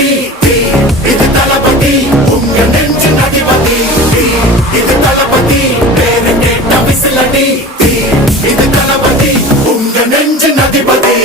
தளபதி இது தளபதி உங்க நெஞ்சு அதிபதி இது தளபதி பேரு கேட்ட விசிலடி இது தளபதி உங்க நெஞ்சு அதிபதி